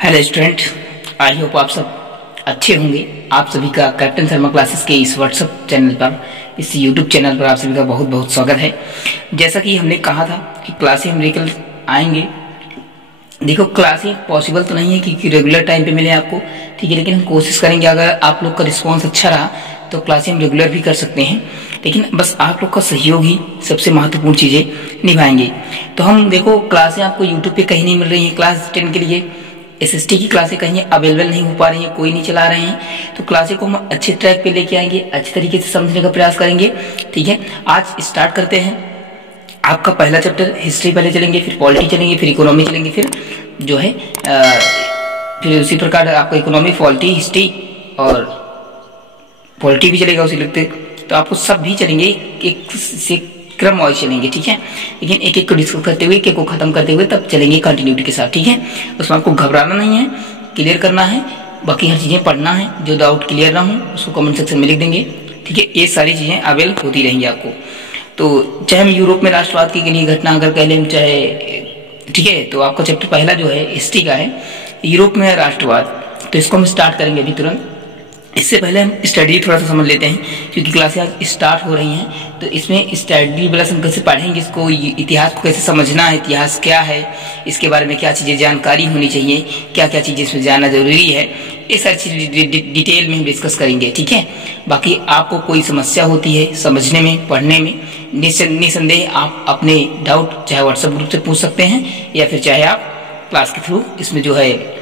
Hello student, I hope आप सब अच्छे होंगे। आप सभी का कैप्टन शर्मा क्लासेस के इस व्हाट्सएप चैनल पर, इस यूट्यूब चैनल पर आप सभी का बहुत बहुत स्वागत है। जैसा कि हमने कहा था कि क्लासें हम रेगुलर आएंगे। देखो, क्लासें पॉसिबल तो नहीं है कि रेगुलर टाइम पे मिले आपको, ठीक है, लेकिन हम कोशिश करेंगे। अगर आप लोग का रिस्पॉन्स अच्छा रहा तो क्लासें हम रेगुलर भी कर सकते हैं, लेकिन बस आप लोग का सहयोग ही सबसे महत्वपूर्ण चीजें निभाएंगे। तो हम देखो, क्लासें आपको यूट्यूब पे कहीं नहीं मिल रही है। क्लास 10 के लिए एसएसटी की क्लासें कहीं अवेलेबल नहीं हो पा रही है, कोई नहीं चला रहे हैं। तो क्लासें को हम अच्छे ट्रैक पे लेके आएंगे, अच्छे तरीके से समझने का प्रयास करेंगे, ठीक है। आज स्टार्ट करते हैं। आपका पहला चैप्टर हिस्ट्री पहले चलेंगे, फिर पॉलिटी चलेंगे, फिर इकोनॉमी चलेंगे, फिर जो है फिर उसी प्रकार आपका इकोनॉमी, पॉलिटी, हिस्ट्री और पॉलिटी भी चलेगा उसी लगते। तो आपको सब भी चलेंगे, एक से क्रम वाइज चलेंगे, ठीक है। लेकिन एक एक को डिस्कस करते हुए, एक एक को खत्म करते हुए तब चलेंगे कंटिन्यूटी के साथ, ठीक है। उसमें आपको घबराना नहीं है, क्लियर करना है, बाकी हर चीजें पढ़ना है। जो डाउट क्लियर ना हो उसको कमेंट सेक्शन में लिख देंगे, ठीक है। ये सारी चीजें अवेल होती रहेंगी आपको। तो चाहे हम यूरोप में राष्ट्रवाद की लिए घटना अगर कह लें, चाहे, ठीक है। तो आपका चैप्टर पहला जो है हिस्ट्री का है, यूरोप में राष्ट्रवाद। तो इसको हम स्टार्ट करेंगे अभी तुरंत। इससे पहले हम स्टडी थोड़ा सा समझ लेते हैं, क्योंकि क्लासें आज स्टार्ट हो रही हैं। तो इसमें स्टडी प्लस हम कैसे पढ़ेंगे, इसको इतिहास को कैसे समझना है, इतिहास क्या है, इसके बारे में क्या चीजें जानकारी होनी चाहिए, क्या क्या चीजें इसमें जानना जरूरी है, ये सारी चीज डिटेल में हम डिस्कस करेंगे, ठीक है। बाकी आपको कोई समस्या होती है समझने में, पढ़ने में, निसंदेह आप अपने डाउट चाहे व्हाट्सएप ग्रुप से पूछ सकते हैं, या फिर चाहे आप क्लास के थ्रू इसमें जो है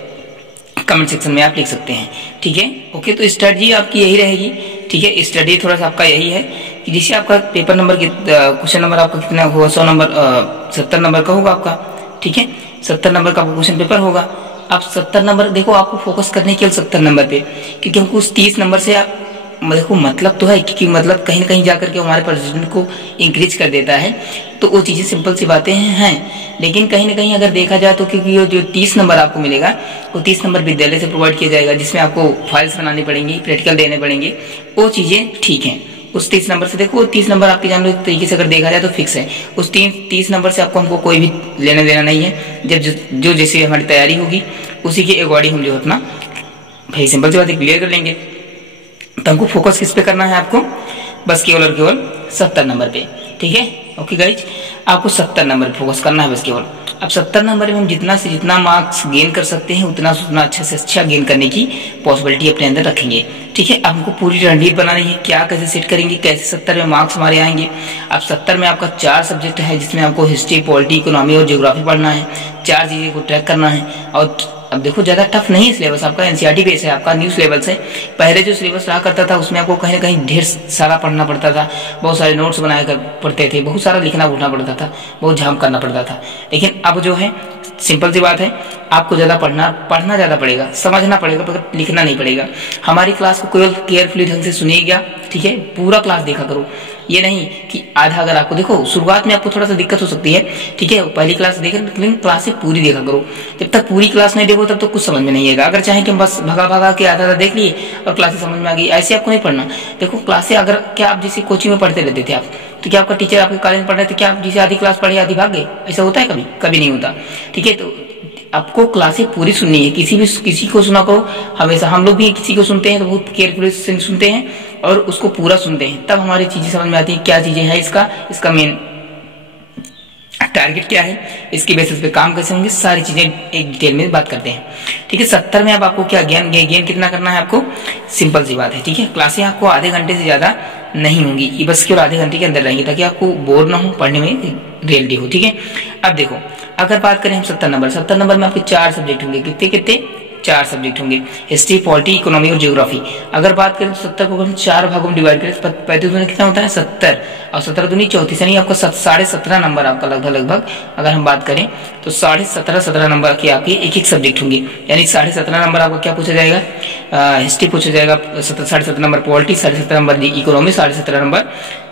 कमेंट सेक्शन में आप लिख सकते हैं, ठीक है। ओके, तो स्ट्रेटजी आपकी यही रहेगी, ठीक है। स्टडी थोड़ा सा आपका यही है कि जिससे आपका पेपर नंबर, क्वेश्चन नंबर आपका कितना होगा, 100 नंबर, 70 नंबर का होगा आपका, ठीक है। 70 नंबर का क्वेश्चन पेपर होगा। अब 70 नंबर देखो, आपको फोकस करने केवल 70 नंबर पे, क्योंकि हमको उस 30 नंबर से आप देखो मतलब तो है, क्योंकि मतलब कहीं ना कहीं जाकर के हमारे परसेंटेज को इंक्रीज कर देता है। तो वो चीजें सिंपल सी बातें हैं, लेकिन कहीं ना कहीं अगर देखा जाए तो, क्योंकि ये जो 30 नंबर आपको मिलेगा वो 30 नंबर विद्यालय से प्रोवाइड किया जाएगा, जिसमें आपको फाइल्स बनानी पड़ेंगी, प्रैक्टिकल देने पड़ेंगे, वो चीजें ठीक है। उस 30 नंबर से देखो, 30 नंबर आपके जान लो एक तरीके से अगर देखा जाए तो फिक्स है। उस 30 नंबर से आपको हमको कोई भी लेना देना नहीं है। जब जो जैसे हमारी तैयारी होगी उसी के अकॉर्डिंग हम जो अपना भाई सिंपल सी बात क्लियर कर लेंगे। तो हमको फोकस किस पे करना है, आपको बस केवल और केवल 70 नंबर पे, ठीक है। ओके गाइज, आपको 70 नंबर पे फोकस करना है बस केवल। अब 70 नंबर में हम जितना से जितना मार्क्स गेन कर सकते हैं उतना से उतना अच्छा से अच्छा गेन करने की पॉसिबिलिटी अपने अंदर रखेंगे, ठीक है। अब हमको पूरी रणनीति बनानी है, क्या कैसे सेट करेंगे, कैसे 70 में मार्क्स हमारे आएंगे। अब 70 में आपका 4 सब्जेक्ट है, जिसमें आपको हिस्ट्री, पॉलिटी, इकोनॉमी और ज्योग्राफी पढ़ना है। 4 चीजें को ट्रैक करना है। और अब देखो, ज्यादा टफ नहीं है सिलेबस, आपका एनसीईआरटी बेस है, आपका न्यू सिलेबस है। पहले जो सिलेबस रहा करता था उसमें आपको कहीं ना कहीं ढेर सारा पढ़ना पड़ता था, बहुत सारे नोट्स बनाया कर पढ़ते थे, बहुत सारा लिखना उठना पड़ता था, बहुत झाम करना पड़ता था। लेकिन अब जो है सिंपल सी बात है, आपको ज्यादा पढ़ना ज्यादा पड़ेगा, समझना पड़ेगा, पर लिखना नहीं पड़ेगा। हमारी क्लास को केवल केयरफुली ढंग से सुनिएगा, ठीक है। पूरा क्लास देखा करो, ये नहीं कि आधा। अगर आपको देखो शुरुआत में आपको थोड़ा सा दिक्कत हो सकती है, ठीक है, पहली क्लास देखें, लेकिन क्लास से पूरी देखा करो। जब तक पूरी क्लास नहीं देखो तब तक कुछ समझ में नहीं आएगा। अगर चाहें कि हम बस भगा के आधा देख लिए और क्लासेस समझ में आ गई, ऐसे आपको नहीं पढ़ना। देखो क्लासे अगर क्या आप जैसे कोचिंग में पढ़ते रहते थे आप, तो क्या आपका टीचर आपके कॉलेज में पढ़ रहे थे, क्या आप जिसे आधी क्लास पढ़े आधी भाग गए? ऐसा होता है कभी? कभी नहीं होता, ठीक है। तो आपको क्लासें पूरी सुननी है, किसी को सुना करो। हमेशा हम लोग भी किसी को सुनते हैं तो बहुत केयरफुली सुनते हैं और उसको पूरा सुनते हैं, तब हमारी चीजें समझ में आती है, क्या चीजें हैं, इसका मेन टारगेट क्या है, इसके बेसिस पे काम कैसे होंगे, सारी चीजें एक डिटेल में बात करते हैं, ठीक है। 70 में अब आपको क्या ज्ञान कितना करना है, आपको सिंपल सी बात है, ठीक है। क्लासें आपको आधे घंटे से ज्यादा नहीं होंगी, ये बस केवल आधे घंटे के अंदर रहेंगी, ताकि आपको बोर ना हो, पढ़ने में रियलिटी हो, ठीक है। अब देखो, अगर बात करें हम 70 नंबर में आपके 4 सब्जेक्ट होंगे, कितने 4 सब्जेक्ट होंगे, हिस्ट्री, पॉलिटी, इकोनॉमी और ज्योग्राफी। अगर बात करें तो 70 को हम 4 भागों में डिवाइड करें, 35 में कितना होता है 70, और 17 दूनी 34, यानी आपका 17.5 नंबर आपका लगभग अगर हम बात करें तो 17.5 नंबर के आपके एक सब्जेक्ट होंगे। यानी 17.5 नंबर आपका क्या पूछा जाएगा, हिस्ट्री पूछा जाएगा, 17.5 number polity, 17.5 number economy, 17.5 number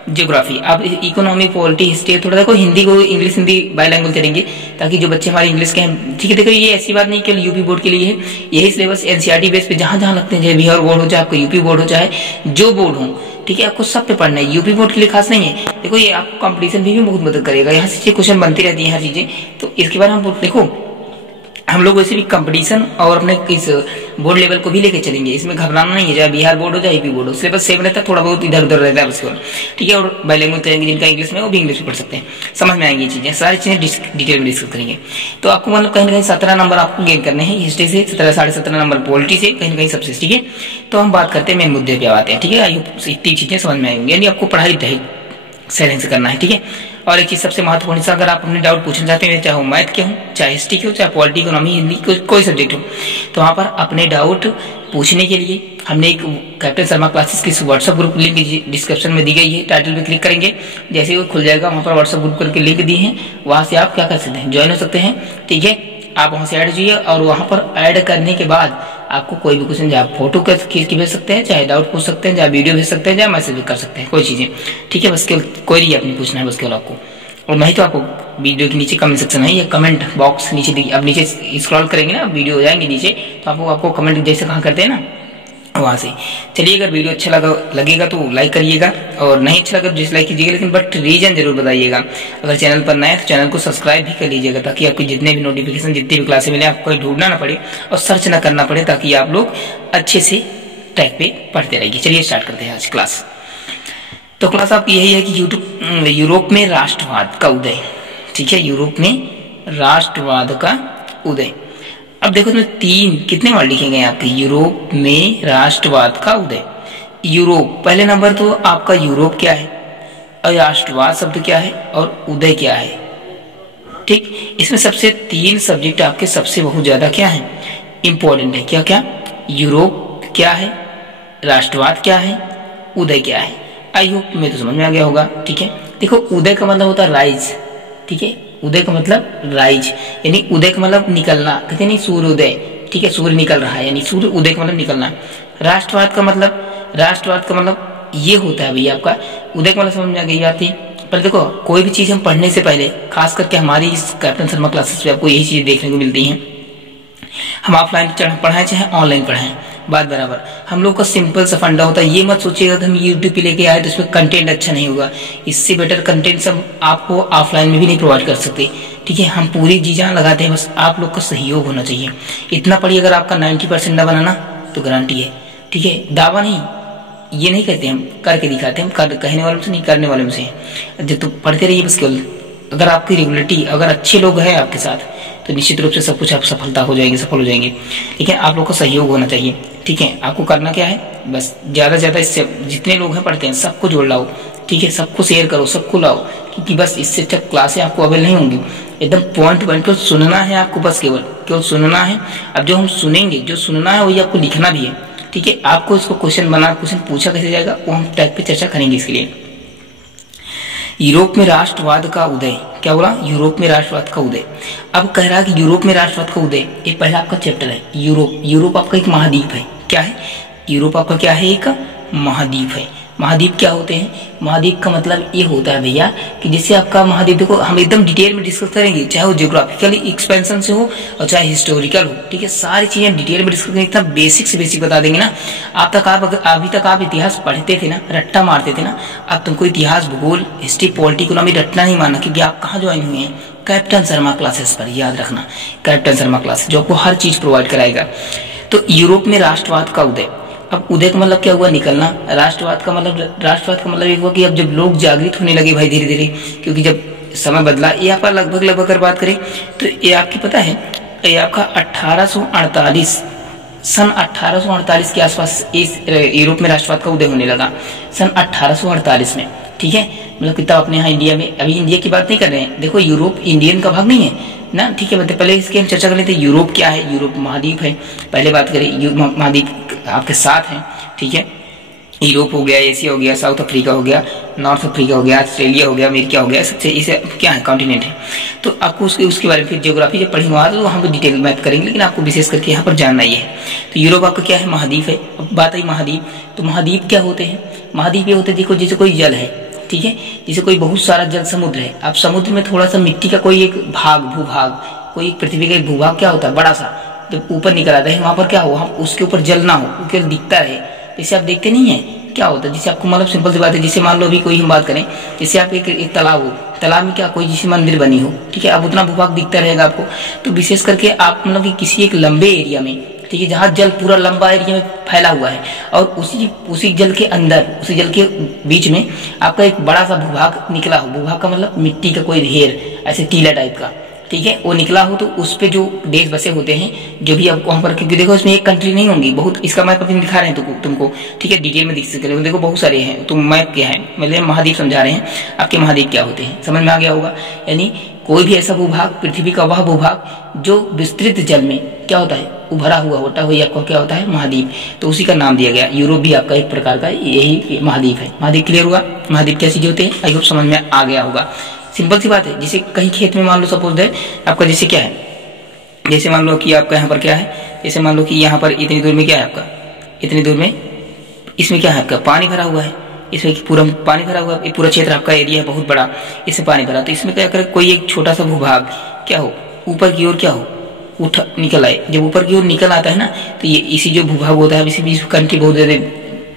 geography. अब इकोनॉमी, पॉलिटी, हिस्ट्री थोड़ा देखो, हिंदी को इंग्लिश हिंदी बाइलैंग्वेज करेंगे, ताकि जो बच्चे हमारे इंग्लिश के हैं, ठीक है। देखो ये ऐसी बात नहीं केवल यूपी बोर्ड के लिए है, यही सिलेबस एनसीईआरटी बेस पे जहां जहां लगते हैं, चाहे बिहार बोर्ड हो, चाहे आपको यूपी बोर्ड हो, चाहे जो बोर्ड हो, ठीक है, आपको सब पे पढ़ना है। यूपी बोर्ड के लिए खास नहीं है। देखो ये आपको कंपटीशन भी बहुत मदद करेगा, यहाँ से क्वेश्चन बनती रहती है हर चीजें। तो इसके बारे में हम देखो हम लोग वैसे भी कंपटीशन और अपने इस बोर्ड लेवल को भी लेके चलेंगे, इसमें घबराना नहीं है, चाहे बिहार बोर्ड हो चाहे यूपी बोर्ड हो, सिलेबस सेम रहता है, थोड़ा बहुत इधर उधर रहता है उसके, ठीक है। और बाइलिंगुअल करेंगे, जिनका इंग्लिश में वो भी इंग्लिश में पढ़ सकते हैं, समझ में आएंगी ये चीजें, सारी चीजें डिटेल में डिस्कस करेंगे। तो आपको मतलब कहीं ना कहीं 17 नंबर आपको गेन करने हैं हिस्ट्री से, 17 साढ़े 17 नंबर पॉलिटी से, कहीं ना कहीं सबसे, ठीक है। तो हम बात करते हैं मेन मुद्दे पे आते हैं, ठीक है। आई होप इतनी चीजें समझ में आएंगी, यानी आपको पढ़ाई सही से करना है, ठीक है। और एक चीज सबसे महत्वपूर्ण, अगर आप अपने डाउट पूछना चाहते हैं, चाहे वो मैथ के हो, चाहे हिस्ट्री के हो, चाहे पॉलिटी, इकोनॉमी, हिंदी, कोई सब्जेक्ट हो, तो वहां पर अपने डाउट पूछने के लिए हमने एक कैप्टन शर्मा क्लासेस की व्हाट्सएप ग्रुप लिंक डिस्क्रिप्शन में दी गई है, टाइटल पे क्लिक करेंगे, जैसे ही वो खुल जाएगा वहां पर व्हाट्सएप ग्रुप करके लिंक दी है, वहां से आप क्या कर सकते हैं, ज्वाइन हो सकते हैं, ठीक है। आप वहां से ऐड कीजिए और वहां पर ऐड करने के बाद आपको कोई भी क्वेश्चन, चाहे फोटो खींच के भेज सकते हैं, चाहे डाउट पूछ सकते हैं, चाहे वीडियो भेज सकते हैं, चाहे मैसेज भी कर सकते हैं, कोई चीजें, ठीक है। बस केवल कोई नहीं अपनी पूछना है बस केवल आपको, और नहीं तो आपको वीडियो के नीचे कमेंट सेक्शन है, ये कमेंट बॉक्स नीचे, अब नीचे स्क्रॉल करेंगे ना, वीडियो हो जाएंगे नीचे, तो आपको कमेंट जैसे कहाँ करते हैं ना वहां से। चलिए, अगर वीडियो अच्छा लगेगा तो लाइक करिएगा, और नहीं अच्छा लगा तो डिसलाइक कीजिएगा, लेकिन बट रीजन जरूर बताइएगा। अगर चैनल पर नए हैं तो चैनल को सब्सक्राइब भी कर लीजिएगा, ताकि आपको जितने भी नोटिफिकेशन, जितनी भी क्लासें मिले, आपको ढूंढना ना पड़े और सर्च ना करना पड़े, ताकि आप लोग अच्छे से ट्रैक पे पढ़ते रहिए। चलिए स्टार्ट करते हैं आज क्लास। तो क्लास आपकी यही है कि यूरोप में राष्ट्रवाद का उदय, ठीक है, यूरोप में राष्ट्रवाद का उदय। अब देखो इसमें कितने वर्ड लिखे गए आपके, यूरोप में राष्ट्रवाद का उदय। यूरोप, पहले नंबर तो आपका यूरोप क्या है, और राष्ट्रवाद शब्द क्या है, और उदय क्या है, ठीक। इसमें सबसे 3 सब्जेक्ट आपके सबसे बहुत ज्यादा क्या है, इंपॉर्टेंट है। क्या क्या, यूरोप क्या है, राष्ट्रवाद क्या है, उदय क्या है। आई होप में तो समझ में आ गया होगा, ठीक है। देखो, उदय का मतलब होता है राइज, ठीक है, उदय का मतलब राइज, यानी उदय का मतलब निकलना, कहते नहीं सूर्योदय, ठीक है, सूर्य निकल रहा है, यानी सूर्य उदय का मतलब निकलना। राष्ट्रवाद का मतलब ये होता है भैया आपका, उदय का मतलब समझ में आ गई बात है। पर देखो, कोई भी चीज हम पढ़ने से पहले, खास करके हमारी इस कैप्टन शर्मा क्लासेस पे आपको यही चीज देखने को मिलती है, हम ऑफलाइन पढ़ाएं चाहे ऑनलाइन पढ़ाएं, बात बराबर। हम लोग का सिंपल सा फंडा होता है, ये मत सोचिएगा कि हम यूट्यूब पे लेके आए तो उसमें कंटेंट अच्छा नहीं होगा, इससे बेटर कंटेंट सब आपको ऑफलाइन में भी नहीं प्रोवाइड कर सकते, ठीक है। हम पूरी जी जान लगाते हैं, बस आप लोग का सहयोग होना चाहिए। इतना पढ़िए, अगर आपका 90% ना बनाना तो गारंटी है, ठीक है, दावा नहीं, ये नहीं कहते, हम करके दिखाते हैं, हम कहने वालों से नहीं, करने वालों से है। जब तो पढ़ते रहिए बस केवल, अगर आपकी रेगुलरिटी, अगर अच्छे लोग हैं आपके साथ, तो निश्चित रूप से सब कुछ आप सफल हो जाएंगे, ठीक है। आप लोग का सहयोग होना चाहिए, ठीक है। आपको करना क्या है, बस ज्यादा से ज्यादा इससे जितने लोग हैं पढ़ते हैं सबको जोड़ लाओ, ठीक है, सबको शेयर करो, सबको लाओ, क्योंकि बस इससे अच्छा क्लासें आपको अवेल नहीं होंगी। एकदम पॉइंट टू पॉइंट सुनना है आपको, बस केवल सुनना है। अब जो हम सुनेंगे, जो सुनना है वही आपको लिखना भी है, ठीक है। आपको इसको क्वेश्चन पूछा कैसे जाएगा, वो हम टैग पे चर्चा करेंगे। इसके लिए यूरोप में राष्ट्रवाद का उदय, क्या बोला, यूरोप में राष्ट्रवाद का उदय। अब कह रहा है कि यूरोप में राष्ट्रवाद का उदय, एक पहला आपका चैप्टर है यूरोप। यूरोप आपका एक महाद्वीप है, क्या है, यूरोप आपका क्या है, एक महाद्वीप है। महाद्वीप क्या होते हैं, महाद्वीप का मतलब ये होता है भैया कि जैसे आपका महाद्वीप, देखो हम एकदम डिटेल में डिस्कस करेंगे, चाहे वो जियोग्राफिकली एक्सपेंशन से हो और चाहे हिस्टोरिकल हो, ठीक है, सारी चीजें डिटेल में डिस्कस करेंगे, इतना बेसिक से बेसिक बता देंगे ना। अभी तक आप इतिहास पढ़ते थे ना, रट्टा मारते थे ना, अब तुमको इतिहास, भूगोल, हिस्ट्री, पॉलिटी, इकोनॉमी रटना नहीं मानना, क्योंकि आप कहाँ ज्वाइन हुए हैं, कैप्टन शर्मा क्लासेस पर, याद रखना, कैप्टन शर्मा क्लासेस जो आपको हर चीज प्रोवाइड कराएगा। तो यूरोप में राष्ट्रवाद का उदय। अब उदय का मतलब क्या हुआ, निकलना। राष्ट्रवाद का मतलब एक हुआ कि अब जब लोग जागृत होने लगे भाई धीरे धीरे, क्योंकि जब समय बदला, ये आपका लगभग अगर बात करें तो ये आपकी पता है, ये आपका 1848 सन 1848 के आसपास इस यूरोप में राष्ट्रवाद का उदय होने लगा, सन 1848 में, ठीक है। मतलब कितना अपने यहाँ इंडिया में, अभी इंडिया की बात नहीं कर रहे हैं, देखो यूरोप इंडियन का भाग नहीं है ना, ठीक है। पहले इसकी हम चर्चा कर लेते हैं, यूरोप क्या है, यूरोप महाद्वीप है। पहले बात करें, महाद्वीप आपके साथ है, ठीक है। यूरोप हो गया, एशिया हो गया, साउथ अफ्रीका हो गया, नॉर्थ अफ्रीका हो गया, ऑस्ट्रेलिया हो गया, अमेरिका हो गया, सबसे इसे क्या है, कॉन्टिनेंट है। तो आपको उसके बारे में फिर ज्योग्राफी जब पढ़ेंगे वहां तो वहां पर डिटेल मैप करेंगे, लेकिन आपको विशेष करके यहाँ पर जानना ही है। तो यूरोप आपका क्या है, महाद्वीप है। अब बात आई महाद्वीप, तो महाद्वीप क्या होते हैं, महाद्वीप ये होते हैं, देखो जैसे कोई जल है, ठीक है, जैसे कोई बहुत सारा जल समुद्र है, आप समुद्र में थोड़ा सा मिट्टी का कोई एक भाग, भूभाग, कोई पृथ्वी का एक भूभाग क्या होता है बड़ा सा, जब ऊपर निकल आता है, वहां पर क्या हो, हम उसके ऊपर जल ना हो, केवल दिखता रहे, जैसे आप देखते नहीं है क्या होता है, जिससे आपको मतलब सिंपल सी बात है, जिससे मान लो अभी कोई हम बात करें, जैसे आप एक तालाब हो, तालाब में क्या कोई जैसे मंदिर बनी हो, ठीक है, अब उतना भूभाग दिखता रहेगा आपको। तो विशेष करके आप मतलब कि किसी एक लंबे एरिया में, ठीक है, जहाँ जल पूरा लंबा एरिया में फैला हुआ है और उसी जल के अंदर, उसी जल के बीच में आपका एक बड़ा सा भूभाग निकला हो, भूभाग का मतलब मिट्टी का कोई ढेर, ऐसे टीला टाइप का, ठीक है, वो निकला हो, तो उस पे जो देश बसे होते हैं, जो भी आपको वहाँ पर, क्योंकि देखो इसमें एक कंट्री नहीं होंगी, बहुत, इसका मैप अभी दिखा रहे हैं तुमको, ठीक है, डिटेल में दिख सके, देखो बहुत सारे हैं, तो मैप क्या है, मतलब महाद्वीप समझा रहे हैं आपके, महाद्वीप क्या होते हैं, समझ में आ गया होगा। यानी कोई भी ऐसा भूभाग, पृथ्वी का वह भूभाग जो विस्तृत जल में क्या होता है, उभरा हुआ होता है, वही आपको क्या होता है, महाद्वीप, तो उसी का नाम दिया गया। यूरोप भी आपका एक प्रकार का यही महाद्वीप है। महाद्वीप क्लियर हुआ, महाद्वीप क्या चीजें होते हैं, आई होप समझ में आ गया होगा। सिंपल सी बात है, जैसे कहीं खेत में मान लो सपोज है आपका, जैसे क्या है, जैसे मान लो कि आपका यहाँ पर क्या है, जैसे मान लो कि यहाँ पर इतनी दूर में क्या है आपका, इतनी दूर में इसमें क्या है आपका, पानी भरा हुआ है, इसमें पूरा पानी भरा हुआ है, पूरा क्षेत्र आपका एरिया है बहुत बड़ा, इसमें पानी भरा, तो इसमें क्या करे, कोई एक छोटा सा भूभाग क्या हो, ऊपर की ओर क्या हो, उठ निकल आए। जब ऊपर की ओर निकल आता है ना, तो ये इसी जो भूभाग होता है, इसी बीच कंट्री बहुत ज्यादा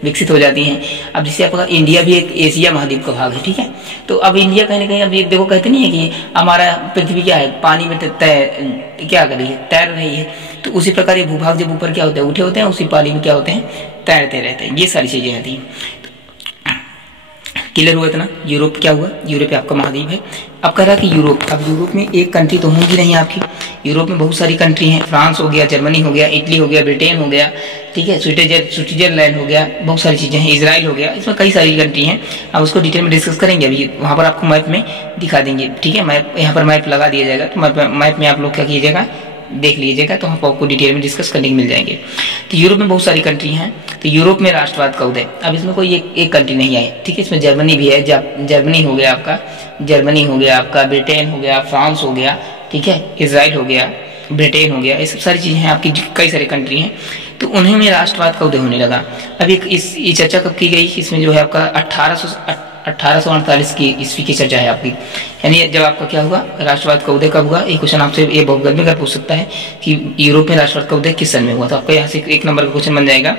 विकसित हो जाती हैं। अब जैसे आपका इंडिया भी एक एशिया महाद्वीप का भाग है, ठीक है, तो अब इंडिया कहीं ना कहीं, अब ये देखो कहते नहीं है कि हमारा पृथ्वी क्या है, पानी में क्या कर रही है, तैर रही है, तो उसी प्रकार ये भूभाग जब ऊपर क्या होते हैं, उठे होते हैं, उसी पानी में क्या होते हैं, तैरते रहते हैं। ये सारी चीजें आती हैं। क्लियर हुआ इतना। यूरोप क्या हुआ, यूरोप आपका महाद्वीप है। अब कह रहा कि यूरोप, अब यूरोप में एक कंट्री तो होंगी नहीं आपकी, यूरोप में बहुत सारी कंट्री हैं, फ्रांस हो गया, जर्मनी हो गया, इटली हो गया, ब्रिटेन हो गया, ठीक है, स्विट्जरलैंड हो गया, बहुत सारी चीजें हैं, इजराइल हो गया, इसमें कई सारी कंट्री हैं। अब उसको डिटेल में डिस्कस करेंगे, अभी वहां पर आपको मैप में दिखा देंगे, ठीक है, मैप यहाँ पर मैप लगा दिया जाएगा, तो मैप में आप लोग क्या कीजिएगा, देख लीजिएगा, तो हम आपको डिटेल में डिस्कस करने को मिल जाएंगे। तो यूरोप में बहुत सारी कंट्री हैं, तो यूरोप में राष्ट्रवाद का उदय, अब इसमें कोई एक कंट्री नहीं आई, ठीक है, इसमें जर्मनी भी है, जर्मनी हो गया आपका, जर्मनी हो गया आपका, ब्रिटेन हो गया, फ्रांस हो गया, ठीक है, इजराइल हो गया, ब्रिटेन हो गया, ये सब सारी चीजें हैं आपकी, कई सारी कंट्री हैं, तो उन्हें में राष्ट्रवाद का उदय होने लगा। अब ये चर्चा कब की गई, इसमें जो है आपका 1848 की ईस्वी की चर्चा है आपकी, यानी जब आपका क्या हुआ, राष्ट्रवाद का उदय कब हुआ। एक क्वेश्चन आपसे ये बहुत गर्मी का पूछ सकता है कि यूरोप में राष्ट्रवाद का उदय किस सन में हुआ, तो आपका यहाँ से एक नंबर का क्वेश्चन बन जाएगा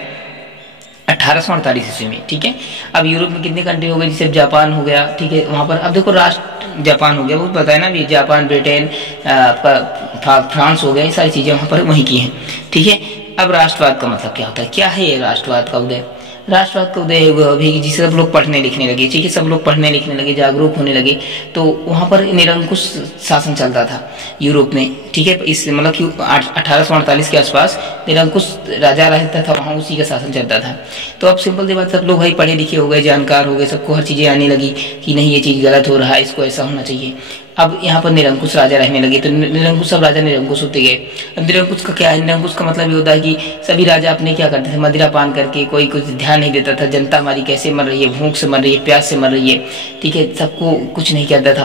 1848 ईस्वी में, ठीक है। अब यूरोप में कितनी कंट्री हो गई, जैसे जापान हो गया, ठीक है, वहां पर अब देखो राष्ट्र जापान हो गया, वो पता है ना भी, जापान, ब्रिटेन, फ्रांस हो गया, ये सारी चीजें वहां पर वहीं की हैं, ठीक है। अब राष्ट्रवाद का मतलब क्या होता है, क्या है ये राष्ट्रवाद का उदय। राष्ट्रवाद का उदय हुआ अभी जिसे सब लोग पढ़ने लिखने लगे, ठीक है, सब लोग पढ़ने लिखने लगे, जागरूक होने लगे, तो वहां पर निरंकुश शासन चलता था यूरोप में, ठीक है, इस मतलब कि 1848 के आसपास निरंकुश राजा रहता था वहां, उसी का शासन चलता था। तो अब सिंपल सी बात, सब लोग भाई पढ़े लिखे हो गए, जानकार हो गए, सबको हर चीजें आने लगी कि नहीं ये चीज गलत हो रहा है, इसको ऐसा होना चाहिए। अब यहाँ पर निरंकुश राजा रहने लगे, तो निरंकुश सब राजा निरंकुश होते गए। अब निरंकुश का क्या है, निरंकुश का मतलब ये होता है कि सभी राजा अपने क्या करते थे, मदिरा पान करके, कोई कुछ ध्यान नहीं देता था, जनता हमारी कैसे मर रही है, भूख से मर रही है, प्यास से मर रही है, ठीक है, सबको कुछ नहीं कहता था,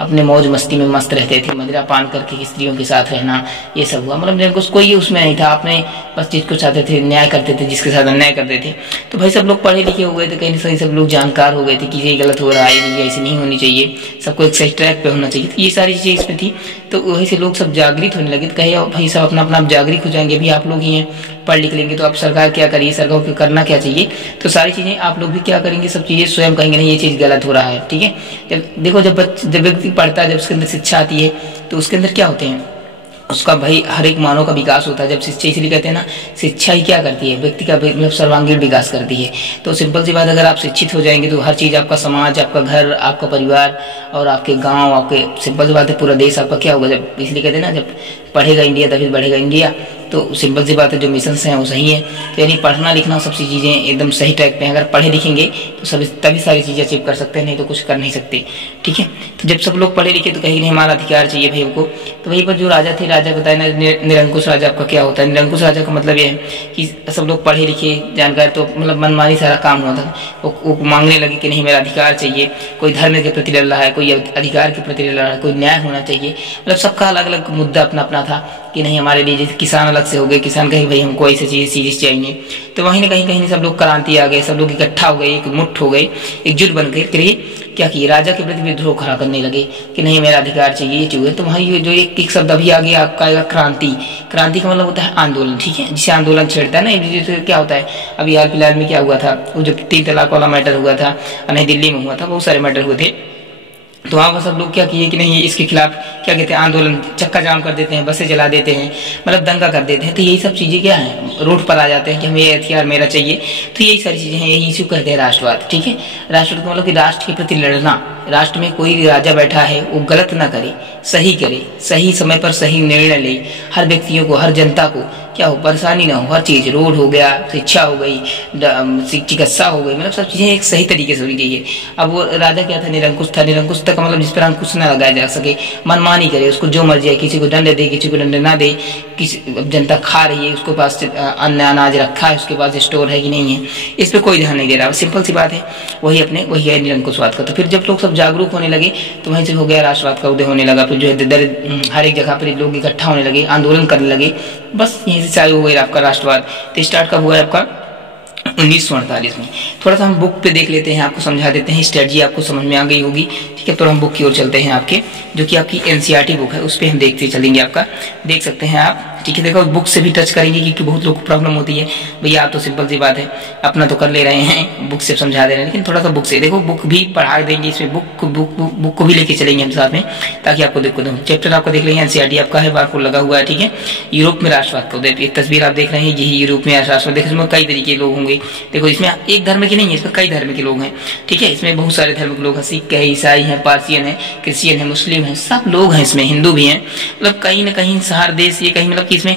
अपने मौज मस्ती में मस्त रहते थे, मदिरा पान करके स्त्रियों के साथ रहना, ये सब हुआ। मतलब निरंकुश कोई उसमें नहीं था, अपने बस जिसको चाहते थे न्याय करते थे, जिसके साथ अन्याय करते थे। तो भाई सब लोग पढ़े लिखे हो गए थे, कहीं ना कहीं सब लोग जानकार हो गए थे कि ये गलत हो रहा है, ये ऐसी नहीं होनी चाहिए, सबको एक सही ट्रैक पे होना चाहिए, तो ये सारी चीजें इसमें थी। तो वही से लोग सब जागृत होने लगे, तो कहे भाई सब अपना अपना जागृत हो जाएंगे, भी आप लोग ही हैं, पढ़ लिख लेंगे, तो अब सरकार क्या करिए, सरकार को करना क्या चाहिए, तो सारी चीजें आप लोग भी क्या करेंगे, सब चीजें स्वयं कहेंगे नहीं ये चीज गलत हो रहा है, ठीक है। जब देखो जब व्यक्ति पढ़ता है, जब उसके अंदर शिक्षा आती है, तो उसके अंदर क्या होते हैं, उसका भाई हर एक मानव का विकास होता है। जब शिक्षा, इसलिए कहते हैं ना, शिक्षा ही क्या करती है, व्यक्ति का मतलब सर्वांगीण विकास करती है। तो सिंपल सी बात, अगर आप शिक्षित हो जाएंगे तो हर चीज, आपका समाज, आपका घर, आपका परिवार और आपके गांव, आपके सिंपल सी बात है पूरा देश आपका क्या होगा। जब इसलिए कहते हैं ना, जब पढ़ेगा इंडिया तभी बढ़ेगा इंडिया। तो सिंपल सी बात है, जो मिशन हैं वो सही है। तो यानी पढ़ना लिखना सब चीजें एकदम सही ट्रैक पे हैं। अगर पढ़े लिखेंगे तो सभी तभी सारी चीजें अचीव कर सकते हैं, नहीं तो कुछ कर नहीं सकते, ठीक है। तो जब सब लोग पढ़े लिखे तो कहीं नहीं हमारा अधिकार चाहिए भाई हमको। तो वहीं पर जो राजा थे, राजा बताए ना, निरंकुश राजा आपका क्या होता है। निरंकुश राजा का मतलब ये है कि सब लोग पढ़े लिखे जानकार, तो मतलब मनमानी सारा काम हुआ था। वो मांगने लगे कि नहीं मेरा अधिकार चाहिए, कोई धर्म के प्रति लड़ रहा है, कोई अधिकार के प्रति लड़ रहा है, कोई न्याय होना चाहिए। मतलब सबका अलग अलग मुद्दा अपना अपना था कि नहीं हमारे लिए, जैसे किसान अलग से हो गए, किसान कहीं भाई हमको ऐसी चीज चाहिए। तो वहीं ना कहीं सब लोग क्रांति आ गए, सब लोग इकट्ठा हो गए, एक मुठ हो गए, एकजुट बन गए, क्या किए, राजा के प्रति विद्रोह खड़ा करने लगे कि नहीं मेरा अधिकार चाहिए, ये चाहिए। तो वहाँ ये जो एक शब्द अभी आगे आपका आएगा क्रांति। क्रांति का मतलब होता है आंदोलन, ठीक है, जिसे आंदोलन छेड़ता है ना। जैसे क्या होता है, अभी हाल फिलहाल में क्या हुआ था, वो जो 3 तलाक वाला मैटर हुआ था, नहीं दिल्ली में हुआ था, बहुत सारे मैटर हुए थे। तो वहाँ पर सब लोग क्या किए कि नहीं इसके खिलाफ क्या कहते हैं आंदोलन, चक्का जाम कर देते हैं, बसें जला देते हैं, मतलब दंगा कर देते हैं। तो यही सब चीजें क्या है, रोड पर आ जाते हैं कि हमें ये हथियार मेरा चाहिए। तो यही सारी चीजें हैं, यही इशू कहते हैं राष्ट्रवाद, ठीक है। राष्ट्रवाद का मतलब कि राष्ट्र के प्रति लड़ना। राष्ट्र में कोई राजा बैठा है वो गलत ना करे, सही करे, सही समय पर सही निर्णय ले, हर व्यक्तियों को, हर जनता को क्या हो, परेशानी ना हो, हर चीज, रोड हो गया, शिक्षा हो गई, चिकित्सा हो गई, मतलब सब चीजें एक सही तरीके से होनी चाहिए। अब वो राजा क्या था, निरंकुश था। निरंकुश तक मतलब जिस पर अंकुश न लगाया जा सके, मनमानी करे, उसको जो मर्जी है, किसी को दंड दे, किसी को दंड ना दे, किसी जनता खा रही है, उसके पास अन्न अनाज रखा है, उसके पास स्टोर है कि नहीं है, इस पर कोई ध्यान नहीं दे रहा। सिंपल सी बात है, वही है निरंकुशवाद का। तो फिर जब लोग सब जागरूक होने लगे तो वहीं से हो गया राष्ट्रवाद का उदय होने लगा। फिर जो है हर एक जगह पर लोग इकट्ठा होने लगे, आंदोलन करने लगे, बस यहीं से चालू हो गया आपका राष्ट्रवाद। तो स्टार्ट कब हुआ है आपका 1948 में। थोड़ा सा हम बुक पे देख लेते हैं, आपको समझा देते हैं, स्ट्रेटजी आपको समझ में आ गई होगी, ठीक है। तो हम बुक की ओर चलते हैं आपके, जो कि आपकी एनसीईआरटी बुक है, उस पर हम देखते चलेंगे। आपका देख सकते हैं आप, ठीक है। देखो बुक से भी टच करेंगे क्योंकि बहुत लोग को प्रॉब्लम होती है, भैया आप तो सिंपल सी बात है अपना तो कर ले रहे हैं, बुक से समझा दे रहे हैं, लेकिन थोड़ा सा बुक से देखो, बुक भी पढ़ा देंगे, इसमें बुक को भी लेके चलेंगे हम साथ में, ताकि आपको दिक्कत हो। चैप्टर आपको देख लेंगे, एनसीईआरटी आपका है, बारकोड लगा हुआ है, ठीक है। यूरोप में राष्ट्रवाद का उदय, एक तस्वीर आप देख रहे हैं, यही यूरोप में राष्ट्रवाद। देखो इसमें कई तरीके के लोग होंगे, देखो इसमें एक धर्म के नहीं है, इसमें कई धर्म के लोग हैं, ठीक है। इसमें बहुत सारे धर्म के लोग हैं, सिख है, ईसाई है, पारसियन है, क्रिश्चियन है, मुस्लिम है, सब लोग हैं इसमें, हिंदू भी हैं, मतलब कहीं ना कहीं हर देश ये कहीं मतलब कि इसमें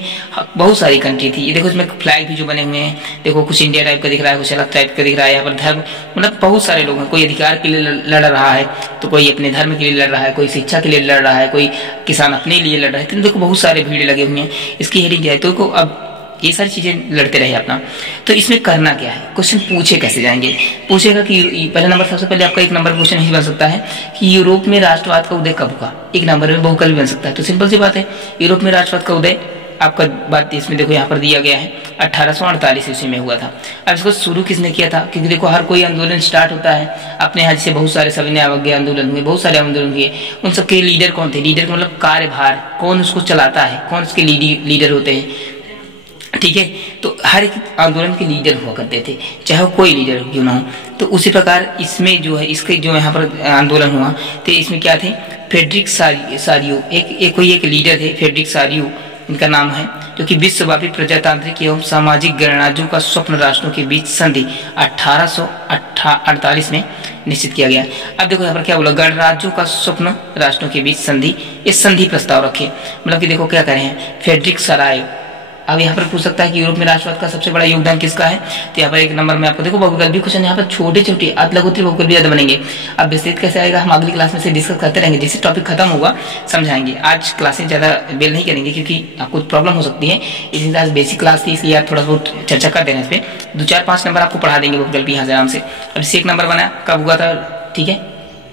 बहुत सारी कंट्री थी। ये देखो इसमें फ्लैग भी जो बने हुए हैं, देखो कुछ इंडिया टाइप का दिख रहा है, कुछ अलग टाइप का दिख रहा है। यहाँ पर धर्म मतलब बहुत सारे लोग हैं, कोई अधिकार के लिए लड़ रहा है, तो कोई अपने धर्म के लिए लड़ रहा है, कोई शिक्षा के लिए लड़ रहा है, कोई किसान अपने लिए लड़ रहा है। तो देखो बहुत सारे भीड़ लगे हुए हैं, इसकी हेडिंग क्या है, तो अब ये सारी चीजें लड़ते रहे अपना। तो इसमें करना क्या है, क्वेश्चन पूछे कैसे जाएंगे, पूछेगा कि पहला नंबर, सबसे पहले आपका एक नंबर क्वेश्चन ही बन सकता है कि यूरोप में राष्ट्रवाद का उदय कब हुआ। एक नंबर में बहुकल भी बन सकता है। तो सिंपल सी बात है, यूरोप में राष्ट्रवाद का उदय आपका बात इसमें देखो यहाँ पर दिया गया है 1848 ईस्वी में हुआ था। अब इसको शुरू किसने किया था, क्योंकि देखो हर कोई आंदोलन स्टार्ट होता है अपने यहाँ, जैसे बहुत सारे सविनय अवज्ञा आंदोलन हुए, बहुत सारे आंदोलन हुए, उन सबके लीडर कौन थे, लीडर का मतलब कार्यभार, कौन उसको चलाता है, कौन उसके लीडर होते हैं, ठीक है। तो हर एक आंदोलन के लीडर हुआ करते थे, चाहे वो कोई लीडर क्यों ना हो। तो उसी प्रकार इसमें जो है, इसके जो यहाँ पर आंदोलन हुआ, तो इसमें क्या थे, फ्रेडरिक सारियो एक लीडर थे, फ्रेडरिक सारियो इनका नाम है, जो कि विश्वव्यापी प्रजातांत्रिक एवं सामाजिक गणराज्यों का स्वप्न राष्ट्रों के बीच संधि 1848 में निश्चित किया गया। अब देखो यहाँ पर क्या बोला, गणराज्यों का स्वप्न राष्ट्रों के बीच संधि, इस संधि प्रस्ताव रखे, मतलब कि देखो क्या करें हैं, फ्रेडरिक सारायो। अब यहाँ पर पूछ सकता है कि यूरोप में राष्ट्रवाद का सबसे बड़ा योगदान किसका है, तो यहाँ पर एक नंबर में आपको देखो बहुविकल्प भी क्वेश्चन, यहाँ पर छोटे छोटे लघुत्तरी बहुविकल्प भी ज्यादा बनेंगे। अब विस्तृत कैसे आएगा, हम अगली क्लास में से डिस्कस करते रहेंगे, जैसे टॉपिक खत्म होगा समझाएंगे। आज क्लासेस ज्यादा बेल नहीं करेंगे क्योंकि आपको प्रॉब्लम हो सकती है, इसलिए आज बेसिक क्लास थी, इसलिए आप थोड़ा बहुत चर्चा कर देना इस पे। 2-4-5 नंबर आपको पढ़ा देंगे बहुविकल्प यहाँ से आराम से। अब इससे एक नंबर बना, कब हुआ था, ठीक है,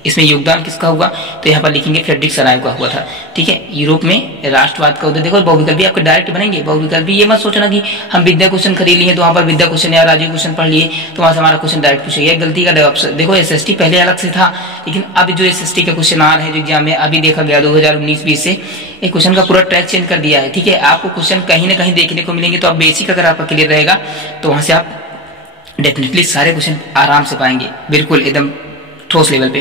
इसमें योगदान किसका हुआ, तो यहाँ पर लिखेंगे फ्रेडरिक सारायो का हुआ था, ठीक है। यूरोप में राष्ट्रवाद का उदय, देखो बहुविकल्प भी आपके डायरेक्ट बनेंगे, बहुविकल्प भी ये मत सोचना कि हम विद्या क्वेश्चन खरीद लिए तो वहाँ पर विद्या क्वेश्चन या राजीव क्वेश्चन पढ़ लिए तो वहाँ से हमारा क्वेश्चन डायरेक्ट पूछेगा, गलती का जवाब। देखो एसएसटी पहले अलग से था, लेकिन अब जो एसएसटी का क्वेश्चन आ रहे हैं जो एग्जाम में अभी देखा गया 2019-20 से, एक क्वेश्चन का पूरा ट्रैक चेंज कर दिया है, ठीक है। आपको क्वेश्चन कहीं ना कहीं देखने को मिलेंगे, तो आप बेसिक अगर आपका क्लियर रहेगा तो वहां से आप डेफिनेटली सारे क्वेश्चन आराम से पाएंगे, बिल्कुल एकदम ठोस लेवल पे।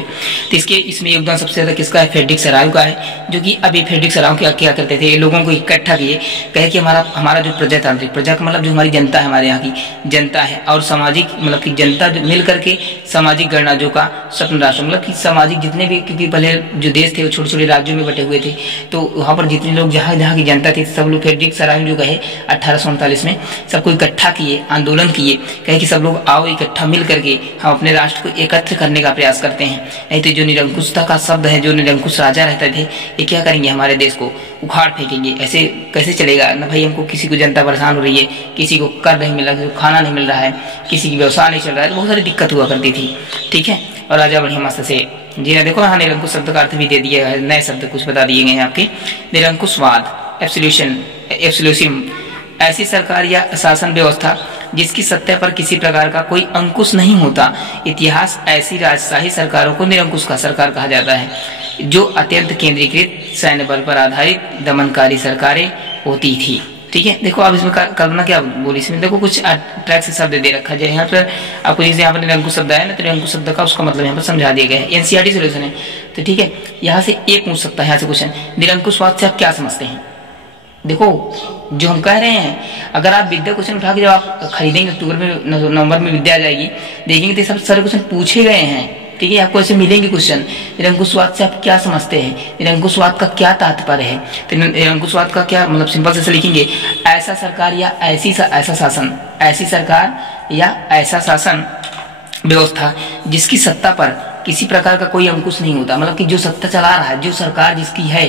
तो इसके इसमें योगदान सबसे ज्यादा किसका है, फ्रेडरिक सारायो का है, जो कि अभी फ्रेडरिक सारायो क्या करते थे, लोगों को इकट्ठा किए, कहे कि हमारा जो प्रजातांत्रिक, प्रजा का मतलब जो हमारी जनता है, हमारे यहाँ की जनता है, और सामाजिक मतलब कि जनता जो मिल करके सामाजिक गणराज्यों का स्वप्न राष्ट्र, मतलब कि सामाजिक जितने भी, क्योंकि पहले जो देश थे वो छोटे छोटे राज्यों में बटे हुए थे, तो वहाँ पर जितने लोग जहाँ जहाँ की जनता थी सब लोग फ्रेडरिक सारायो जो कहे 1839 में सबको इकट्ठा किए, आंदोलन किए, कहे कि सब लोग आओ इकट्ठा मिल करके हम अपने राष्ट्र को एकत्र करने का प्रयास करते हैं। नहीं तो जो निरंकुशता का शब्द है, जो निरंकुश राजा रहते थे, ये क्या करेंगे, हमारे देश को उखाड़ फेंकेंगे। ऐसे कैसे चलेगा ना भाई, हमको किसी को जनता परेशान हो रही है, किसी को कर नहीं मिल रहा, किसी को खाना नहीं मिल रहा है, किसी की व्यवसाय नहीं चल रहा है, तो बहुत सारी दिक्कत हुआ करती थी, ठीक है। और राजा बढ़िया मस्त से जी ना, देखो यहाँ निरंकुश शब्द का अर्थ भी दे दिया है, नए शब्द कुछ बता दिए गए हैं आपके। निरंकुशवाद, एब्सोल्यूशन, ऐसी सरकार या शासन व्यवस्था जिसकी सत्ता पर किसी प्रकार का कोई अंकुश नहीं होता। इतिहास ऐसी राजशाही सरकारों को निरंकुश का सरकार कहा जाता है, जो अत्यंत केंद्रीकृत सैन्य बल पर आधारित दमनकारी सरकारें होती थी। ठीक है, देखो आप इसमें कल्पना क्या बोली, इसमें देखो कुछ ट्रैक से शब्द दे रखा है। यहाँ पर आपको जैसे यहाँ पर निरंकुश शब्द है ना, तो निरंकुश शब्द का उसका मतलब यहाँ पर समझा दिया गया है। एनसीईआरटी सोल्यूशन है। तो ठीक है, यहाँ से एक पूछ सकता है यहाँ से क्वेश्चन, निरंकुशवाद से आप क्या समझते हैं। देखो जो हम कह रहे हैं, अगर आप विद्या क्वेश्चन उठा के जब आप खरीदेंगे अक्टूबर में नवंबर में विद्या आ जाएगी, देखेंगे तो सब सारे क्वेश्चन पूछे गए हैं। ठीक है, आपको ऐसे मिलेंगे क्वेश्चन, निरंकुशवाद से आप क्या समझते हैं, निरंकुशवाद का क्या तात्पर्य है। तो निरंकुशवाद का क्या मतलब, सिंपल से लिखेंगे, ऐसा सरकार या ऐसा शासन, ऐसी सरकार या ऐसा शासन व्यवस्था जिसकी सत्ता पर किसी प्रकार का कोई अंकुश नहीं होता। मतलब कि जो सत्ता चला रहा है, जो सरकार जिसकी है,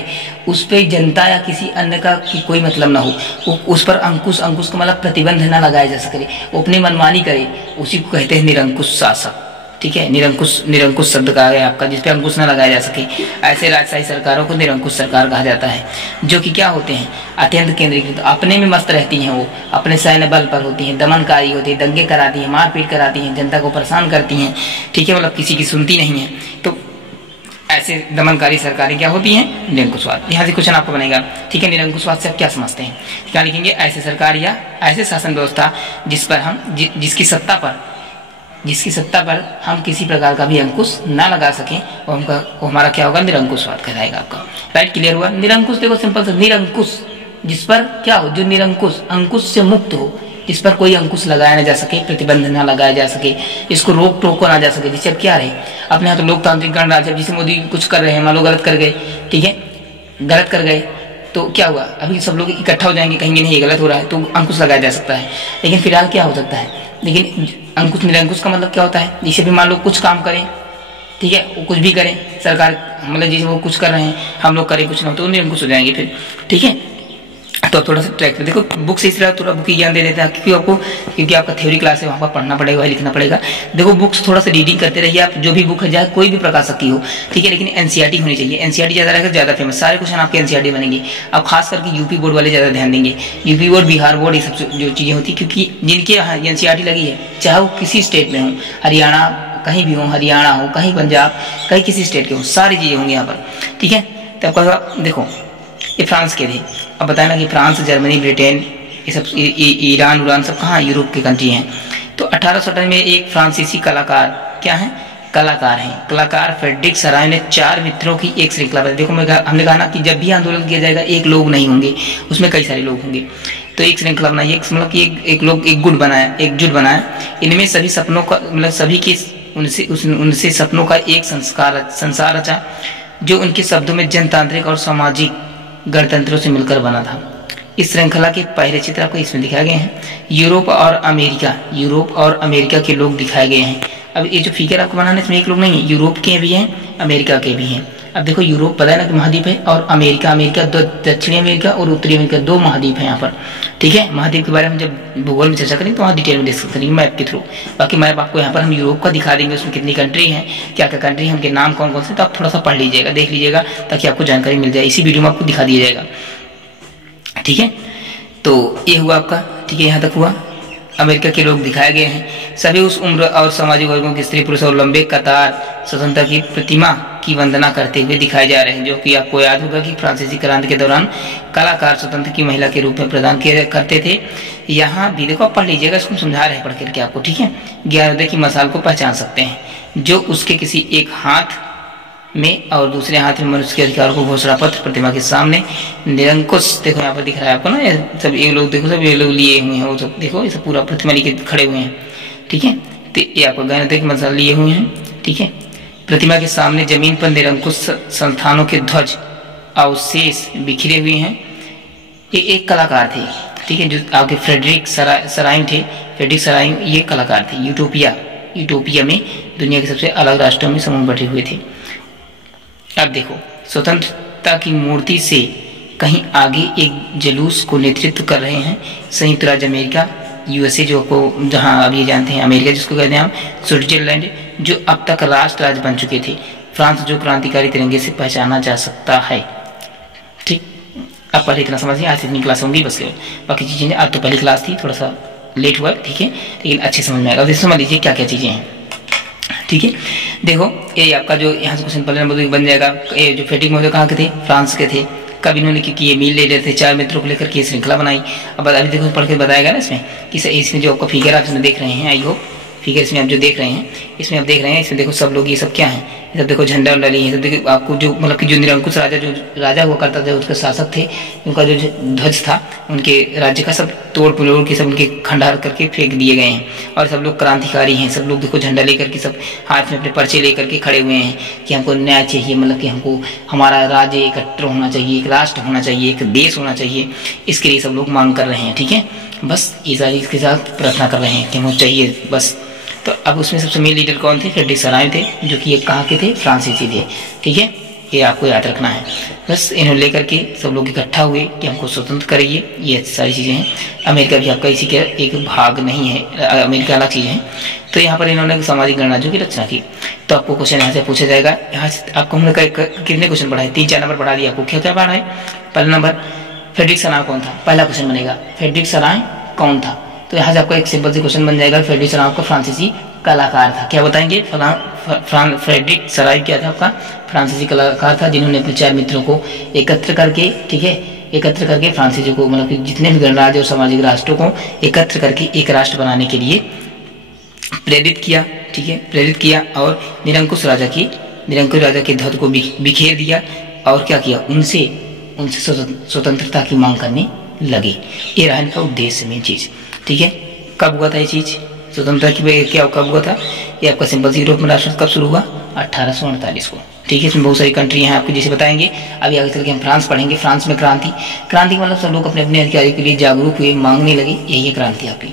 उस पर जनता या किसी अन्य का कोई मतलब ना हो, वो उस पर अंकुश का मतलब प्रतिबंध ना लगाया जा सके, वो अपनी मनमानी करे, उसी को कहते हैं निरंकुश शासक। ठीक है, निरंकुश शब्द का है आपका, जिसपे अंकुश न लगाया जा सके। ऐसे राजशाही सरकारों को निरंकुश सरकार कहा जाता है, जो कि क्या होते हैं, अत्यंत केंद्रीकृत, अपने में मस्त रहती हैं, वो अपने सैन्य बल पर होती हैं, दमनकारी होती है, दंगे कराती हैं, मारपीट कराती हैं, जनता को परेशान करती हैं। ठीक है, मतलब किसी की सुनती नहीं है। तो ऐसे दमनकारी सरकारें क्या होती हैं, निरंकुशवाद। यहाँ से क्वेश्चन आपको बनेगा। ठीक है, निरंकुशवाद से आप क्या समझते हैं, क्या लिखेंगे, ऐसे सरकार या ऐसे शासन व्यवस्था जिस पर हम जिसकी सत्ता पर हम किसी प्रकार का भी अंकुश ना लगा सकें, और वो हमारा क्या होगा, निरंकुशवाद कहलाएगा आपका। राइट, क्लियर हुआ। निरंकुश देखो सिंपल से, निरंकुश जिस पर क्या हो, जो निरंकुश अंकुश से मुक्त हो, जिस पर कोई अंकुश लगाया ना जा सके, प्रतिबंध ना लगाया जा सके, इसको रोक टोको ना जा सके। जैसे अब क्या रहे अपने यहाँ तो लोकतांत्रिक गणराज्य, जैसे मोदी कुछ कर रहे हैं, मान लो गलत कर गए, ठीक है, गलत कर गए तो क्या हुआ, अभी सब लोग इकट्ठा हो जाएंगे, कहेंगे नहीं गलत हो रहा है, तो अंकुश लगाया जा सकता है। लेकिन फिलहाल क्या हो सकता है, लेकिन अंकुश निरंकुश का मतलब क्या होता है, जैसे भी मान लो कुछ काम करें, ठीक है, वो कुछ भी करें सरकार, मतलब जैसे वो कुछ कर रहे हैं, हम लोग करें कुछ ना, तो निरंकुश हो जाएंगे फिर। ठीक है, तो थोड़ा सा ट्रैक पे देखो, बुक से इस तरह थोड़ा बुक ज्ञान दे देता है, क्योंकि आपका थ्योरी क्लास है, वहाँ पर पढ़ना पड़ेगा, वही लिखना पड़ेगा। देखो बुक्स थोड़ा सा रीडिंग करते रहिए आप, जो भी बुक है, चाहे कोई भी प्रकाशक की हो, ठीक है, लेकिन एनसीईआरटी होनी चाहिए। एनसीईआरटी ज्यादा रहेगा ज्यादा फेमस, सारे क्वेश्चन आपके एनसीईआरटी बनेंगे। अब खास करके यूपी बोर्ड वाले ज्यादा ध्यान देंगे, यूपी बोर्ड, बिहार बोर्ड, ये सब जो चीजें होती है, क्योंकि जिनके यहाँ एनसीईआरटी लगी है, चाहे वो किसी स्टेट में हो, हरियाणा कहीं भी हो, हरियाणा हो, कहीं पंजाब, कहीं किसी स्टेट के हो, सारी चीजें होंगी यहाँ पर। ठीक है, तो आपका देखो ये फ्रांस के थे, अब बताया ना कि फ्रांस, जर्मनी, ब्रिटेन, ये सब ईरान उरान सब कहाँ, यूरोप के कंट्री हैं। तो 1858 में एक फ्रांसीसी कलाकार क्या है, कलाकार हैं, कलाकार फ्रेडरिक सराय ने 4 मित्रों की एक श्रृंखला बनाई। देखो हमने कहा ना कि जब भी आंदोलन किया जाएगा, एक लोग नहीं होंगे, उसमें कई सारे लोग होंगे। तो एक श्रृंखला बनाई, मतलब कि एक लोग एक जुट बनाया। इनमें सभी सपनों का, मतलब सभी की उनसे सपनों का एक संसार रचा, जो उनके शब्दों में जनतांत्रिक और सामाजिक गणतंत्रों से मिलकर बना था। इस श्रृंखला के पहले चित्र आपको इसमें दिखाए गए हैं। यूरोप और अमेरिका के लोग दिखाए गए हैं। अब ये जो फिगर आपको बनाना है, इसमें एक लोग नहीं है, यूरोप के भी हैं, अमेरिका के भी हैं। अब देखो यूरोप पता है ना कि महाद्वीप है, और अमेरिका दो, दक्षिणी अमेरिका और उत्तरी अमेरिका 2 महाद्वीप है यहाँ पर। ठीक है, महाद्वीप के बारे में जब भूगोल में चर्चा करेंगे तो वहाँ डिटेल में डिस्कस करेंगे मैप के थ्रू। बाकी मैप आपको यहाँ पर हम यूरोप का दिखा देंगे, उसमें कितनी कंट्री हैं, क्या क्या कंट्री है, उनके नाम कौन कौन से, तो आप थोड़ा सा पढ़ लीजिएगा, देख लीजिएगा, ताकि आपको जानकारी मिल जाए। इसी वीडियो में आपको दिखा दिया जाएगा। ठीक है, तो ये हुआ आपका, ठीक है, यहाँ तक हुआ। अमेरिका के लोग दिखाए गए हैं, सभी उस उम्र और सामाजिक वर्गों के स्त्री पुरुष और लंबे कतार स्वतंत्रता की प्रतिमा की वंदना करते हुए दिखाए जा रहे हैं। जो कि आपको याद होगा कि फ्रांसीसी क्रांति के दौरान कलाकार स्वतंत्र की महिला के रूप में प्रदान किया करते थे। यहाँ भी देखो, आप पढ़ लीजिएगा, इसको समझा रहे हैं पढ़ करके आपको। ठीक है, ज्ञानोदय की मसाल को पहचान सकते हैं, जो उसके किसी एक हाथ में और दूसरे हाथ में मनुष्य के अधिकारों को घोषणा पत्र प्रतिमा के सामने निरंकुश, देखो यहाँ पर दिख रहा है आपको ना, ये सब ये लोग देखो, सब ये लोग लिए हुए हैं, वो सब देखो, ये सब पूरा प्रतिमा लेके खड़े हुए हैं। ठीक है, तो ये आपको ज्ञानोदय की मसाल लिए हुए हैं। ठीक है, प्रतिमा के सामने जमीन पर निरंकुश संस्थानों के ध्वज अवशेष बिखरे हुए हैं। ये एक कलाकार थे, ठीक है, जो आपके फ्रेडरिक सराय थे। फ्रेडरिक सराय ये कलाकार थे। यूटोपिया में दुनिया के सबसे अलग राष्ट्रों में समूह बैठे हुए थे। अब देखो, स्वतंत्रता की मूर्ति से कहीं आगे एक जुलूस को नेतृत्व कर रहे हैं संयुक्त राज्य अमेरिका, यूएसए, जो को जहां अब ये जानते हैं अमेरिका जिसको कहते हैं हम, स्विट्जरलैंड, जो अब तक राष्ट्र राज्य बन चुके थे, फ्रांस, जो क्रांतिकारी तिरंगे से पहचाना जा सकता है। ठीक, अब पहले इतना समझिए, आज इतनी क्लास होंगी बस, बाकी चीजें आज तो पहली क्लास थी, थोड़ा सा लेट हुआ, ठीक है, लेकिन अच्छे समझ में आएगा। अब समझ लीजिए क्या क्या चीज़ें हैं, ठीक है। देखो ये आपका जो यहाँ से क्वेश्चन 15 नंबर बन जाएगा। ये जो फेड्रिक मोजो कहाँ के थे? फ्रांस के थे। कब इन्होंने, क्योंकि ये मील लीडर थे, 4 मित्रों को लेकर के श्रृंखला बनाई। अब अभी देखो पढ़ के बताएगा ना इसमें कि इसमें जो आपका फिगर आप इसमें देख रहे हैं, आई होप फिगर इसमें आप जो देख रहे हैं, इसमें आप देख रहे हैं, इसमें देखो सब लोग ये सब क्या है, ये सब देखो झंडा डाली है, सब देखो आपको जो मतलब कि जो निरंकुश राजा जो राजा हुआ करता था, उसके शासक थे, उनका जो ध्वज था उनके राज्य का, सब तोड़ फुलोड़ के सब उनके खंडार करके फेंक दिए गए हैं। और सब लोग क्रांतिकारी हैं, सब लोग देखो झंडा लेकर के, सब हाथ में अपने पर्चे लेकर के खड़े हुए हैं कि हमको न्याय चाहिए, मतलब कि हमको हमारा राज्य एकत्र होना चाहिए, एक राष्ट्र होना चाहिए, एक देश होना चाहिए, इसके लिए सब लोग मांग कर रहे हैं, ठीक है। बस ये सारी इसके साथ प्रार्थना कर रहे हैं कि हमको चाहिए बस। तो अब उसमें सबसे मेन लीडर कौन थे? फ्रेडरिक सराय थे, जो कि ये कहाँ के थे? फ्रांसीसी थे, ठीक है, ये आपको याद रखना है। बस इन्होंने लेकर के सब लोग इकट्ठा हुए कि हमको स्वतंत्र करिए, ये सारी चीज़ें हैं। अमेरिका भी आपका इसी का एक भाग नहीं है, अमेरिका अलग चीज़ है। तो यहाँ पर इन्होंने सामाजिक गणराज्यों की रचना की। तो आपको क्वेश्चन यहाँ से पूछा जाएगा, यहाँ से आपको हमने कितने क्वेश्चन पढ़ाए? 3-4 नंबर पढ़ा दिया आपको। क्या क्या पढ़ा है? पहला नंबर फ्रेडरिक सराय कौन था? पहला क्वेश्चन बनेगा फ्रेडरिक सराय कौन था। तो यहाँ से आपका एक सिंपल सी क्वेश्चन बन जाएगा, फ्रेडरिक सराय आपका फ्रांसीसी कलाकार था। क्या बताएंगे? फ्रेडरिक सराय क्या था? आपका फ्रांसीसी कलाकार था, जिन्होंने अपने 4 मित्रों को एकत्र करके, ठीक है, एकत्र करके फ्रांसीसी को, मतलब कि जितने भी गणराज्य और सामाजिक राष्ट्रों को एकत्र करके एक राष्ट्र बनाने के लिए प्रेरित किया, ठीक है, प्रेरित किया। और निरंकुश राजा के ध्वज को बिखेर दिया और क्या किया? उनसे स्वतंत्रता की मांग करने लगे। ये रहा इनका उद्देश्य में चीज, ठीक है। कब हुआ था ये चीज? स्वतंत्रता की क्या कब हुआ था? ये आपका सिंपल सी यूरोप में राष्ट्र कब शुरू हुआ? 1848 को, ठीक है। इसमें बहुत सारी कंट्री हैं आपको जैसे बताएंगे। अभी आगे चल के हम फ्रांस पढ़ेंगे। फ्रांस में क्रांति मतलब सब लोग अपने अपने अधिकारियों के लिए जागरूक हुए, मांगने लगे, यही है क्रांति आपकी,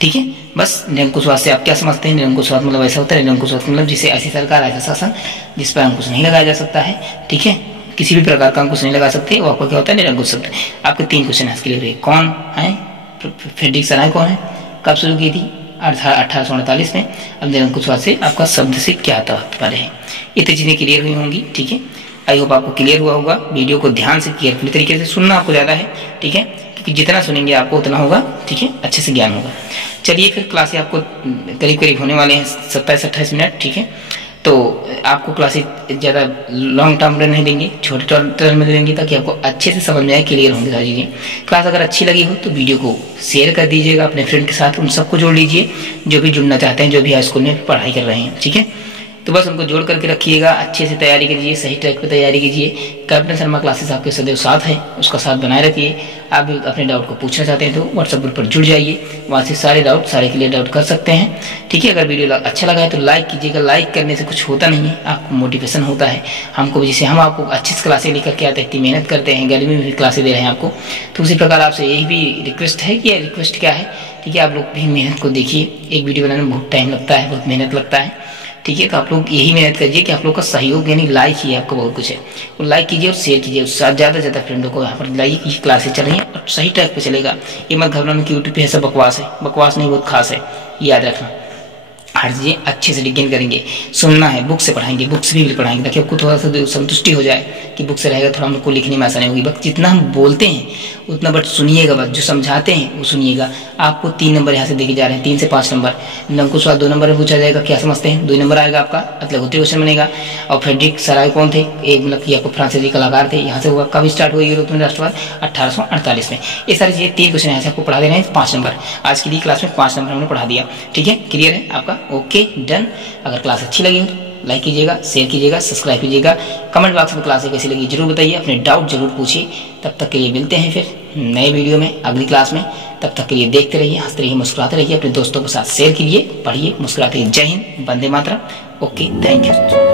ठीक है। बस निरंकुशवाद से आप क्या समझते हैं? निरंकुशवाद मतलब ऐसा होता है, निरंकुशवाद मतलब जिसे ऐसी सरकार, ऐसा शासन जिस पर अंकुश नहीं लगाया जा सकता है, ठीक है, किसी भी प्रकार का अंकुश नहीं लगा सकते, वो आपका क्या होता है? निरंकुश शब्द। आपके 3 क्वेश्चन है इसके लिए। कौन है फ्रेडरिक सराय? कौन है? कब शुरू की थी? 1848 में। अब निरंकुशवाद से आपका शब्द से क्या तात्पर्य है? इतनी चीजें क्लियर हुई होंगी, ठीक है। आई होप आपको क्लियर हुआ होगा। वीडियो को ध्यान से केयरफुली तरीके से सुनना आपको ज्यादा है, ठीक है, क्योंकि जितना सुनेंगे आपको उतना होगा, ठीक है, अच्छे से ज्ञान होगा। चलिए फिर क्लासें आपको करीब करीब होने वाले हैं 27-28 मिनट, ठीक है। तो आपको क्लासेस ज़्यादा लॉन्ग टर्म में नहीं देंगे, छोटे टर्म में देंगे, ताकि आपको अच्छे से समझ में आए, क्लियर होंगे सारी चीज़ें। क्लास अगर अच्छी लगी हो तो वीडियो को शेयर कर दीजिएगा अपने फ्रेंड के साथ, उन सबको जोड़ लीजिए जो भी जुड़ना चाहते हैं, जो भी हाई स्कूल में पढ़ाई कर रहे हैं, ठीक है। तो बस उनको जोड़ करके रखिएगा, अच्छे से तैयारी कीजिए, सही ट्रैक पे तैयारी कीजिए। कैप्टन शर्मा क्लासेस आपके सदैव साथ है, उसका साथ बनाए रखिए। आप भी अपने डाउट को पूछना चाहते हैं तो व्हाट्सएप ग्रुप पर जुड़ जाइए, वहाँ से सारे क्लियर डाउट कर सकते हैं, ठीक है। अगर वीडियो अच्छा लगा है तो लाइक कीजिएगा। लाइक करने से कुछ होता नहीं है, आपको मोटिवेशन होता है। हमको जैसे हम आपको अच्छी क्लासें लेकर के आते हैं, इतनी मेहनत करते हैं, गर्मी में भी क्लासें दे रहे हैं आपको, तो उसी प्रकार आपसे यही भी रिक्वेस्ट है कि रिक्वेस्ट क्या है, ठीक है, आप लोग भी मेहनत को देखिए। एक वीडियो बनाने में बहुत टाइम लगता है, बहुत मेहनत लगता है, ठीक है। तो आप लोग यही मेहनत कीजिए कि आप लोग का सहयोग, यानी लाइक ही आपको बहुत कुछ है, वो लाइक कीजिए और शेयर कीजिए, ज़्यादा से ज़्यादा फ्रेंडों को यहाँ पर लाइए कि क्लासेस चल रही हैं और सही ट्रैक पे चलेगा। ये मत घबराना कि यूट्यूब पे ऐसा बकवास है, बकवास नहीं, बहुत खास है, याद रखना। हर चीज़ें अच्छे से डिग्न करेंगे, सुनना है, बुक से पढ़ाएंगे, बुक से भी पढ़ाएंगे, ताकि आपको थोड़ा सा संतुष्टि हो जाए कि बुक से रहेगा, थोड़ा हमको लिखने में आसानी होगी। बस जितना हम बोलते हैं उतना बट सुनिएगा, बस जो समझाते हैं वो सुनिएगा। आपको 3 नंबर यहाँ से देखे जा रहे हैं, 3 से 5 नंबर। निरंकुशवाद 2 नंबर में पूछा जाएगा, क्या समझते हैं? 2 नंबर आएगा आपका, मतलब उत्तरी क्वेश्चन बनेगा। और फ्रेडरिक सराय कौन थे? एक मतलब कि आपको फ्रांसीसी कलाकार थे, यहाँ से हुआ। कब स्टार्ट हुआ यूरोप में राष्ट्रवाद? 1848 में। ये सारी चीज़ें 3 क्वेश्चन यहाँ से आपको पढ़ा दे रहे हैं, 5 नंबर। आज की क्लास में 5 नंबर हमने पढ़ा दिया, ठीक है, क्लियर है आपका? Okay, done. अगर क्लास अच्छी लगी हो तो लाइक कीजिएगा, शेयर कीजिएगा, सब्सक्राइब कीजिएगा। कमेंट बॉक्स में क्लास कैसी लगी जरूर बताइए, अपने डाउट जरूर पूछिए। तब तक के लिए मिलते हैं फिर नए वीडियो में, अगली क्लास में। तब तक के लिए देखते रहिए, हंसते रहिए, मुस्कुराते रहिए, अपने दोस्तों के साथ शेयर कीजिए, पढ़िए, मुस्कुराते रहिए। जय हिंद, वंदे मातरम। Okay, thank you.